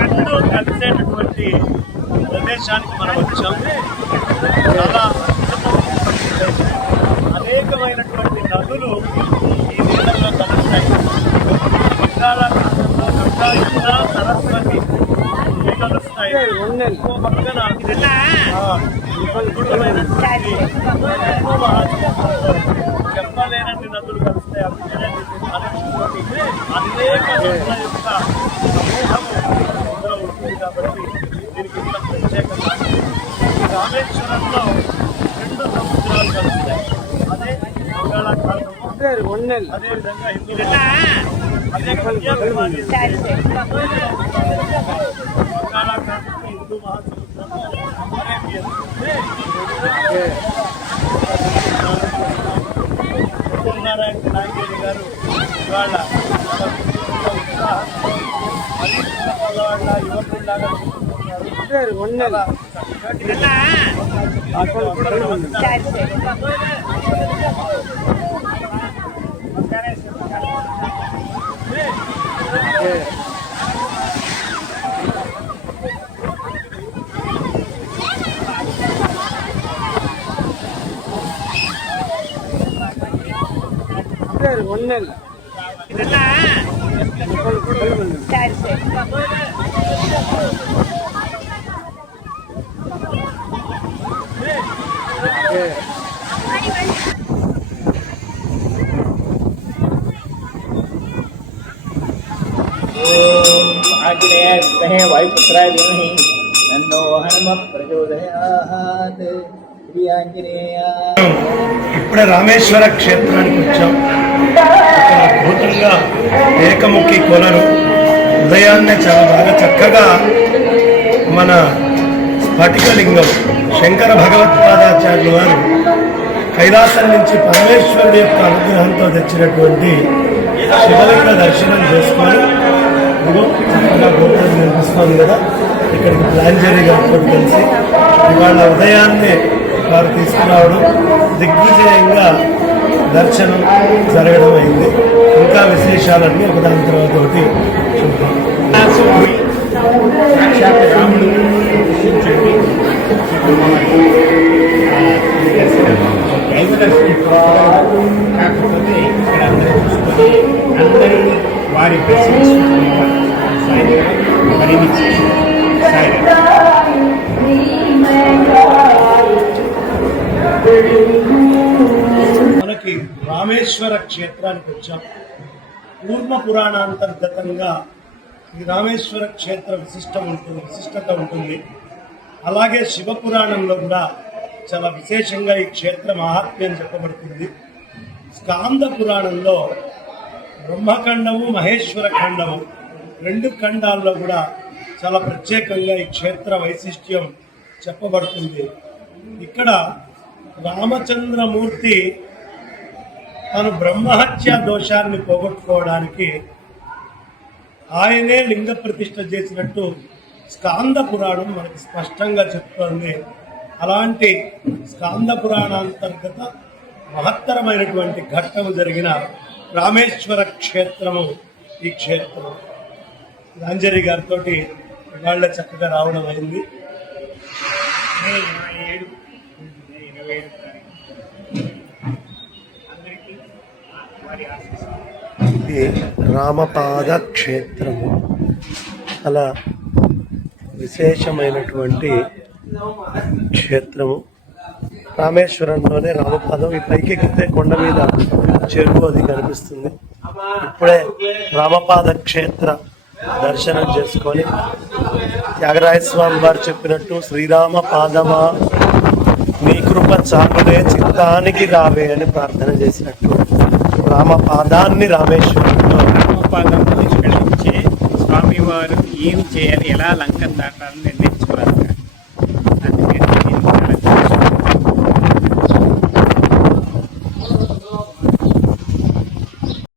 రెండు కలిసేటటువంటి ప్రదేశానికి మనం వచ్చాం. చాలా అనేకమైనటువంటి నదులు ఈ నీళ్ళలో కలుస్తాయి. సరస్వతి కలుస్తాయి. ఇంకో పక్కన చెప్పలేనన్ని నదులు కలుస్తాయి. అనేక నదుల యొక్క సమూహం ఉంటుంది కాబట్టి దీనికి ఇంత ప్రత్యేకత. రామేశ్వరంలో రెండు సముద్రాలు కలుస్తాయి. అదే బంగాళాఖాతం, అదేవిధంగా హిందూ, అదే కన్యాకుమారి, బంగాళాఖాతం, హిందూ మహాసముద్రం, అరేబియన్. నారాయణ నాగేరి గారు ఇవాళ యువకులాగా आग्नेय वायुपुत्राय धीमहि तन्नो हनुमः प्रचोदयात्. ఇప్పుడే రామేశ్వర క్షేత్రానికి వచ్చాం. అక్కడ అద్భుతంగా ఏకముఖి కొలరు ఉదయాన్నే చాలా బాగా చక్కగా మన స్ఫటికలింగం శంకర భగవత్పాదాచార్యులు వారు కైలాసం నుంచి పరమేశ్వరుడి యొక్క అనుగ్రహంతో తెచ్చినటువంటి శివలింగ దర్శనం చేసుకొని చక్కగా గోపురం నిర్మిస్తోంది కదా. ఇక్కడికి ప్లాంజరీ గారితో కలిసి ఇవాళ ఉదయాన్నే వారు తీసుకురావడం, దిగ్విజయంగా దర్శనం జరగడం అయింది. ఇంకా విశేషాలన్నీ ఒకదాని తర్వాత ఒకటి చూద్దాం. రాముడు దర్శించండి. దైవ దర్శనం కాకపోతే ఇక్కడ అందరూ చూసుకొని అందరినీ వారి మనకి రామేశ్వర క్షేత్రానికి వచ్చాం. పూర్ణ పురాణాంతర్గతంగా ఈ రామేశ్వర క్షేత్ర విశిష్టత ఉంటుంది. అలాగే శివపురాణంలో కూడా చాలా విశేషంగా ఈ క్షేత్ర మహాత్మ్యం చెప్పబడుతుంది. స్కాంద పురాణంలో బ్రహ్మఖండము, మహేశ్వర ఖండము రెండు ఖండాల్లో కూడా చాలా ప్రత్యేకంగా ఈ క్షేత్ర వైశిష్ట్యం చెప్పబడుతుంది. ఇక్కడ రామచంద్రమూర్తి తను బ్రహ్మహత్య దోషాన్ని పోగొట్టుకోవడానికి ఆయనే లింగ ప్రతిష్ఠ చేసినట్టు స్కాంద పురాణం మనకి స్పష్టంగా చెప్తోంది. అలాంటి స్కాంద పురాణాంతర్గత మహత్తరమైనటువంటి ఘట్టము జరిగిన రామేశ్వర క్షేత్రము ఈ క్షేత్రం. రాంజరి గారితో వాళ్ళ చక్కగా రావడం అయింది. ఇది రామపాద క్షేత్రము. అలా విశేషమైనటువంటి క్షేత్రము. రామేశ్వరంలోనే రామపాదం. ఈ పైకి ఎక్కితే కొండ మీద చెరువు అది కనిపిస్తుంది. ఇప్పుడే రామపాద క్షేత్ర దర్శనం చేసుకొని త్యాగరాయ స్వామి వారు చెప్పినట్టు శ్రీరామ పాదమా నీ కృప చాలునే చిత్తానికి రావే అని ప్రార్థన చేసినట్టు రామపాదాన్ని రామేశ్వరంలో రామపాదం తీసుకెళ్ళించే స్వామివారు ఏమి చేయాలి, ఎలా లంకను దాటాలని